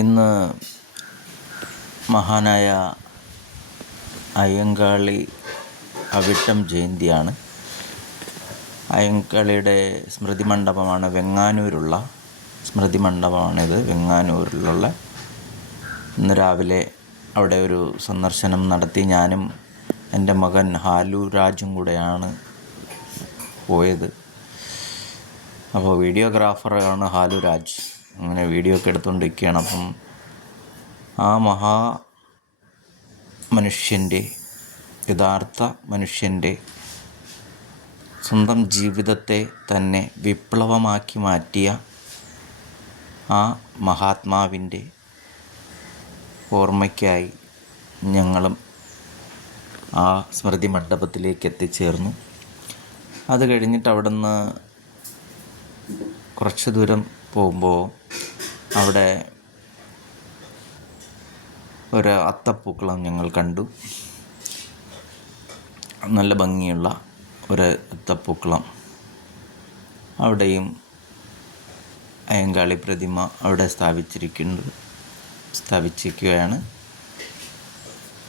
ഇന്ന് മഹാനായ അയ്യങ്കാളി അവിട്ടം ജയന്തിയാണ്. അയ്യങ്കാളിയുടെ സ്മൃതി മണ്ഡപമാണ് വെങ്ങാനൂരുള്ള. സ്മൃതി മണ്ഡപമാണിത് വെങ്ങാനൂരിലുള്ള. ഇന്ന് രാവിലെ അവിടെ ഒരു സന്ദർശനം നടത്തി. ഞാനും എന്റെ മകൻ ഹാലു രാജും കൂടെയാണ് പോയത്. അപ്പോൾ വീഡിയോഗ്രാഫറാണ് ഹാലു രാജ്. അങ്ങനെ വീഡിയോ ഒക്കെ എടുത്തുകൊണ്ടിരിക്കുകയാണ് അപ്പം ആ മഹാ മനുഷ്യന്റെ യഥാർത്ഥ മനുഷ്യന്റെ സ്വന്തം ജീവിതത്തെ തന്നെ വിപ്ലവമാക്കി മാറ്റിയ ആ മഹാത്മാവിന്റെ ഓർമ്മയ്ക്കായി ഞങ്ങളും ആ സ്മൃതി മണ്ഡപത്തിലേക്ക് എത്തിച്ചേർന്നു. അത് കഴിഞ്ഞിട്ട് അവിടുന്ന് കുറച്ച് ദൂരം പോകുമ്പോൾ അവിടെ ഒരു അത്തപ്പൂക്കളം ഞങ്ങൾ കണ്ടു. നല്ല ഭംഗിയുള്ള ഒരു അത്തപ്പൂക്കളം. അവിടെയും അയ്യങ്കാളി പ്രതിമ അവിടെ സ്ഥാപിച്ചിരിക്കുന്നത് സ്ഥാപിച്ചിരിക്കുകയാണ്.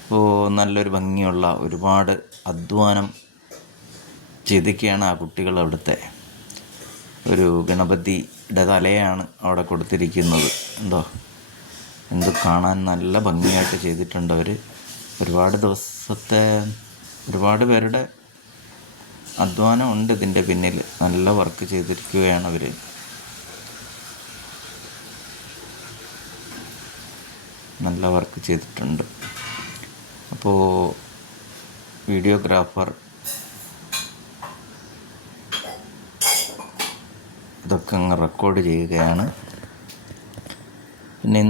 അപ്പോൾ നല്ലൊരു ഭംഗിയുള്ള ഒരുപാട് അധ്വാനം ചെയ്തൊക്കെയാണ് ആ കുട്ടികൾ അവിടുത്തെ. ഒരു ഗണപതിയുടെ തലയാണ് അവിടെ കൊടുത്തിരിക്കുന്നത്. എന്തോ? എന്ത് കാണാൻ നല്ല ഭംഗിയായിട്ട് ചെയ്തിട്ടുണ്ട് അവർ ഒരുപാട് ദിവസത്തെ ഒരുപാട് പേരുടെ അധ്വാനം ഉണ്ട് ഇതിന്റെ പിന്നിൽ. നല്ല വർക്ക് ചെയ്തിരിക്കുകയാണ് അവർ നല്ല വർക്ക് ചെയ്തിട്ടുണ്ട്. അപ്പോൾ വീഡിയോഗ്രാഫർ ഇതൊക്കെ അങ്ങ് റെക്കോർഡ് ചെയ്യുകയാണ്. പിന്നെ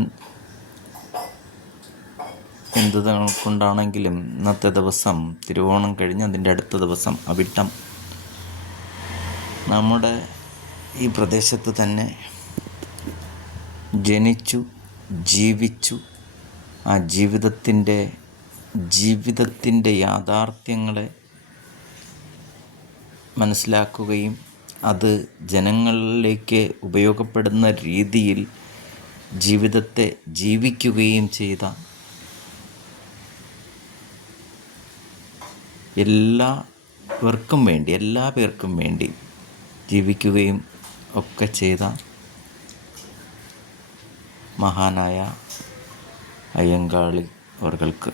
എന്ത് കൊണ്ടാണെങ്കിലും ഇന്നത്തെ ദിവസം തിരുവോണം കഴിഞ്ഞ് അതിന്റെ അടുത്ത ദിവസം അവിട്ടം. നമ്മുടെ ഈ പ്രദേശത്ത് തന്നെ ജനിച്ചു ജീവിച്ചു ആ ജീവിതത്തിന്റെ ജീവിതത്തിന്റെ യാഥാർത്ഥ്യങ്ങളെ മനസ്സിലാക്കുകയും അത് ജനങ്ങളിലേക്ക് ഉപയോഗപ്പെടുന്ന രീതിയിൽ ജീവിതത്തെ ജീവിക്കുകയും ചെയ്ത എല്ലാവർക്കും വേണ്ടി എല്ലാ പേർക്കും വേണ്ടി ജീവിക്കുകയും ഒക്കെ ചെയ്ത മഹാനായ അയ്യങ്കാളി അവർക്ക്